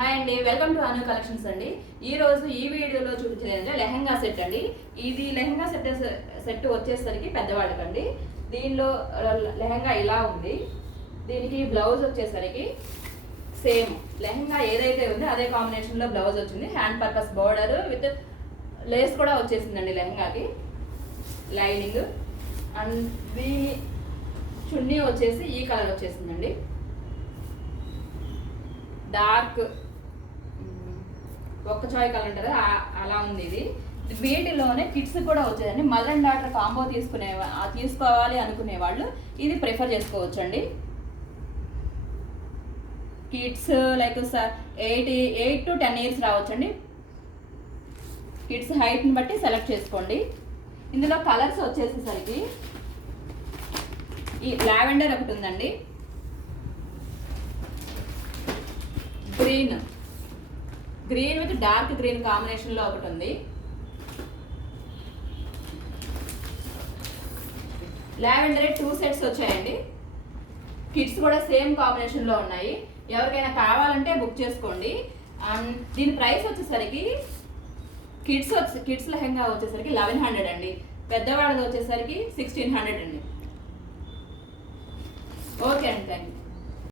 Hi అండి, welcome to Anu collections అండి. ఈ రోజు ఈ వీడియోలో చూపించేది లెహంగా సెట్ అండి. ఇది లెహంగా సెట్ వచ్చేసరికి పెద్దవాళ్ళకండి. దీనిలో లెహంగా ఇలా ఉంది. దీనికి బ్లౌజ్ వచ్చేసరికి సేమ్ లెహంగా ఏదైతే ఉందో అదే కాంబినేషన్లో బ్లౌజ్ వచ్చింది. Hand purpose border with lace కూడా వచ్చేసిందండి లెహంగాకి, లైనింగ్. అండ్ దీని చున్నీ వచ్చేసి ఈ కలర్ వచ్చేసిందండి, డార్క్ ఒక్క చాయ్ కలర్ అంటారు అలా ఉంది. ఇది వీటిలోనే కిడ్స్ కూడా వచ్చేదండి. మదర్ అండ్ డాటర్ కాంబో తీసుకోవాలి అనుకునే వాళ్ళు ఇది ప్రిఫర్ చేసుకోవచ్చండి. కిడ్స్ లైక్ 8 to 10 years రావచ్చండి. కిడ్స్ హైట్ని బట్టి సెలెక్ట్ చేసుకోండి. ఇందులో కలర్స్ వచ్చేసేసరికి ఈ లావెండర్ ఒకటి ఉందండి, గ్రీన్ విత్ డార్క్ గ్రీన్ కాంబినేషన్లో ఒకటి ఉంది. లావెండర్ 2 sets వచ్చాయండి. కిడ్స్ కూడా సేమ్ కాంబినేషన్లో ఉన్నాయి. ఎవరికైనా కావాలంటే బుక్ చేసుకోండి. అండ్ దీని ప్రైస్ వచ్చేసరికి కిడ్స్ లెహంగా వచ్చేసరికి 1100 అండి, పెద్దవాళ్ళది వచ్చేసరికి 1600 అండి. ఓకే అండి, థ్యాంక్ యూ.